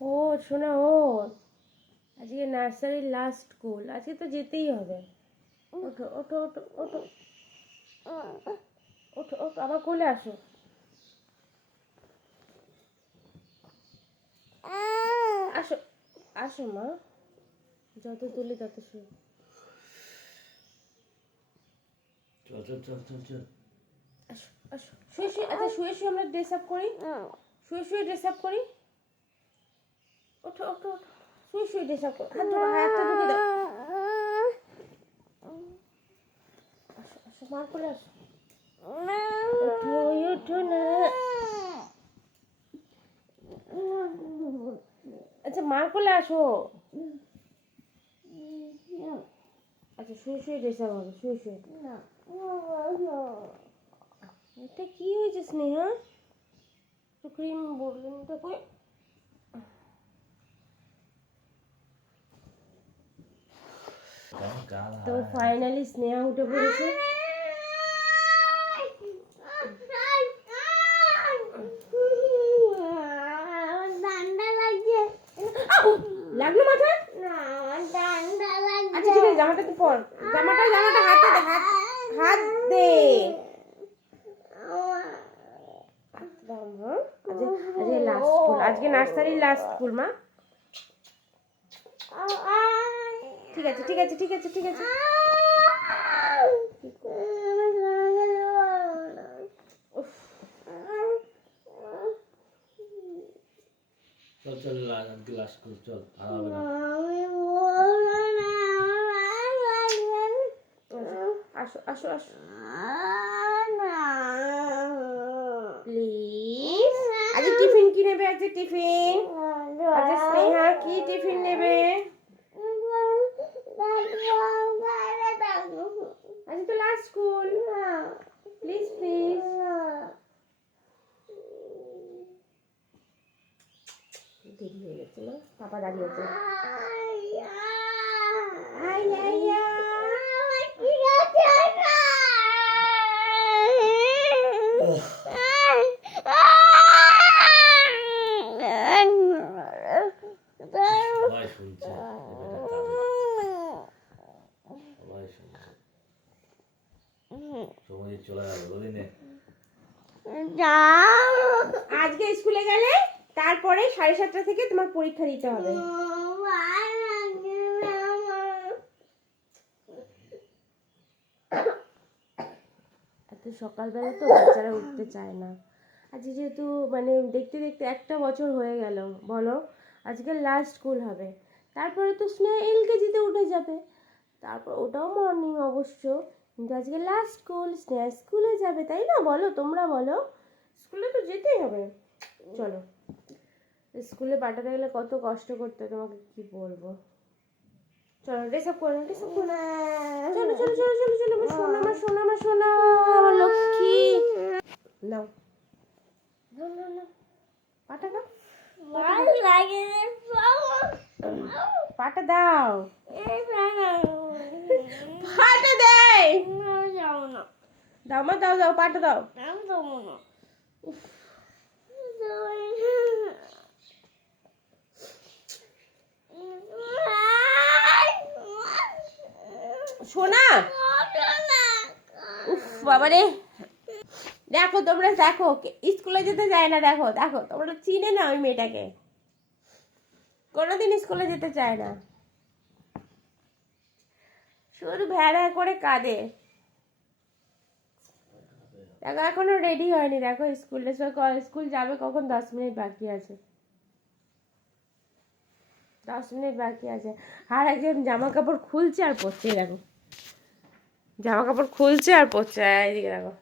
ও শোনা ও আজকে নার্সারির লাস্ট স্কুল, আজকে তো যেতেই হবে। ওঠো ওঠো ওঠো ওঠো ওঠো ওঠো, আবার কোলে আসো। আসো আসো মা, যত তুলি তত শুয়ে। চল চল চল চল চল। আসো আসো, শুয়ে শুয়ে, আচ্ছা শুয়ে শুয়ে আমরা ড্রেস আপ করি, শুয়ে শুয়ে ড্রেস আপ করি। ওঠো ওঠো ওঠো, শুয়ে শুয়ে ড্রেস আপ করো, হাতটা ঢুকে দাও। আসো আসো, মার কোলে আসো। ওঠো ওঠো না, আচ্ছা মার কোলে আসো। আচ্ছা শুয়ে শুয়ে ড্রেস আপ হবে, শুয়ে শুয়ে। এটা কি হয়েছে স্নেহা? তো ক্রিম বললেন তো কই? তো ফাইনালি স্নেহা উঠে পড়েছে। লাগলো মাথা? আচ্ছা ঠিক আছে, জামাটা তো পর, জামাটা হাতে দে, হাত দে। আজকে লাস্ট স্কুল, আজকে নার্সারির লাস্ট স্কুল মা। ঠিক আছে ঠিক আছে ঠিক আছে ঠিক আছে। চল চল গ্লাস কর, চল আর হবে না। আসো আসো আসো প্লিজ। আজকে টিফিন কি নেবে? আজকে টিফিন, আজকে স্নেহা কি টিফিন নেবে? আজকে তো লাস্ট স্কুল, প্লিজ প্লিজ। দেরি হয়ে গেছে না, পাপা দাঁড়িয়ে আছে। সবাই শুনছে, সবাই শুনছে। সময় চলে গেল, বলি নে। আজকে স্কুলে গেলে তারপরে 7:30 থেকে তোমার পরীক্ষা দিতে হবে। এত সকালবেলা তো বাচ্চারা উঠতে চায় না। আজকে যেহেতু মানে দেখতে দেখতে একটা বছর হয়ে গেল বলো, আজকে লাস্ট স্কুল হবে, তারপরে তো স্নেহা এলকেজিতে উঠে যাবে, তারপর ওটাও মর্নিং অবশ্য, কিন্তু আজকে লাস্ট স্কুল, স্নেহা স্কুলে যাবে, তাই না? বলো তোমরা বলো, স্কুলে তো যেতেই হবে। চলো, স্কুলে পাঠাতে গেলে কত কষ্ট করতে তোমাকে কি বলবো। চলো ড্রেস আপ করো, ড্রেস আপ করো। চলো চলো চলো চলো চলো, আমার সোনা, আমার সোনা, আমার সোনা, আমার লক্ষ্মী। নাও নাও নাও নাও, পাটা দাও, পাটা দাও, পাটা দেয় দাও মা, দাও দাও, পাটা দাও। সোনা, উফ বাবারে, দেখো তোমরা, দেখো স্কুলে যেতে যায় না, দেখো দেখো তোমরা চিনে না ওই মেয়েটাকে, কোনোদিন স্কুলে যেতে চায় না, শুধু ভ্যাড়া করে কাঁদে। দেখো এখনো রেডি হয়নি, দেখো স্কুলে স্কুল যাবে কখন, 10 মিনিট বাকি আছে, 10 মিনিট বাকি আছে। আর একজন জামা কাপড় খুলছে আর পরছে, দেখো জামা কাপড় খুলছে আর পরছে, এইদিকে দেখো।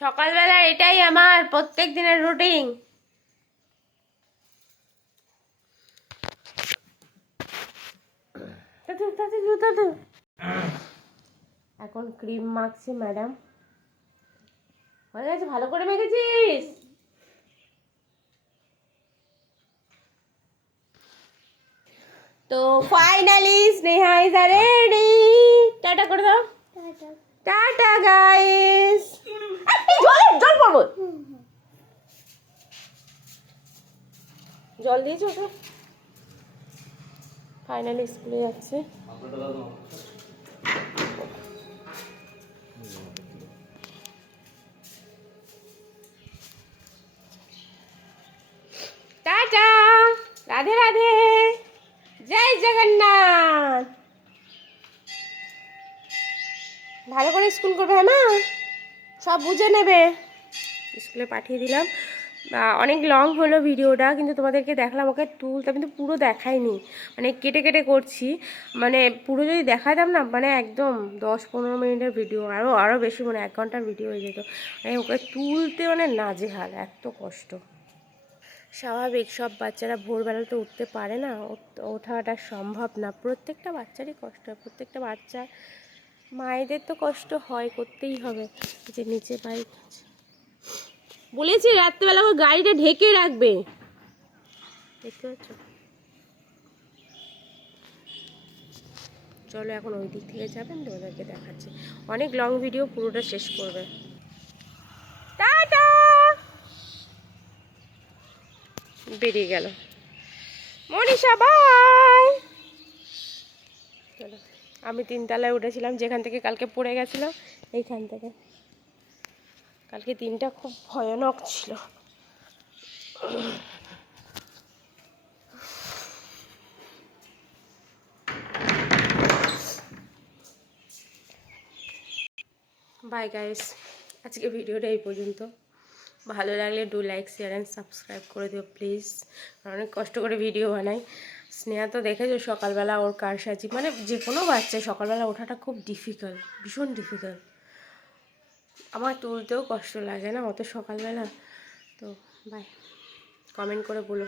সকালবেলা এটাই আমার প্রত্যেক দিনের রুটিন। এখন ক্রিম মাখছে ম্যাডাম, হয়ে গেছে? ভালো করে মেখেছিস? তো finally Sneha is ready. Tata করে দাও, টাটা গাইস। জল জল পড়বো। জল দিয়েছো ওকে? ফাইনালি স্কুলে যাচ্ছে। টাটা, রাধে রাধে, জয় জগন্নাথ। ভালো করে স্কুল করবে হ্যাঁ মা, সব বুঝে নেবে। স্কুলে পাঠিয়ে দিলাম। অনেক লং হলো ভিডিওটা, কিন্তু তোমাদেরকে দেখলাম ওকে তুলতে, কিন্তু পুরো দেখাইনি, মানে কেটে কেটে করছি। মানে পুরো যদি দেখাতাম না, মানে একদম 10-15 মিনিটের ভিডিও, আরও বেশি, মানে 1 ঘন্টার ভিডিও হয়ে যেত। মানে ওকে তুলতে মানে নাজেহাল, এত কষ্ট। স্বাভাবিক, সব বাচ্চারা ভোরবেলা তো উঠতে পারে না, ওঠাটা সম্ভব না। প্রত্যেকটা বাচ্চারই কষ্ট হয়, প্রত্যেকটা বাচ্চা, মায়েদের তো কষ্ট হয়, করতেই হবে। যে নিচে বাইক আছে, বলেছি রাত্রেবেলা ওর গাড়িটা ঢেকে রাখবে, দেখতে পাচ্ছ? চলো এখন ওই দিক থেকে যাবেন, তোমাদেরকে দেখাচ্ছি। অনেক লং ভিডিও, পুরোটা শেষ করবে। টাটা, বেরিয়ে গেল মনীষা, বাই। চলো, আমি 3 তলায় উঠেছিলাম, যেখান থেকে কালকে পড়ে গেছিলাম, এইখান থেকে। কালকে দিনটা খুব ভয়ানক ছিল। বাই গাইস, আজকে ভিডিওটা এই পর্যন্ত। ভালো লাগলে do like, share and subscribe করে দিও প্লিজ। অনেক কষ্ট করে ভিডিও বানাই। স্নেহা তো দেখেছো সকালবেলা ওর কারসাজি, মানে যে কোনো বাচ্চা সকালবেলা ওঠাটা খুব ডিফিকাল্ট, ভীষণ ডিফিকাল্ট। আমার তুলতেও কষ্ট লাগে না অত সকালবেলা। তো বাই, কমেন্ট করে বলো।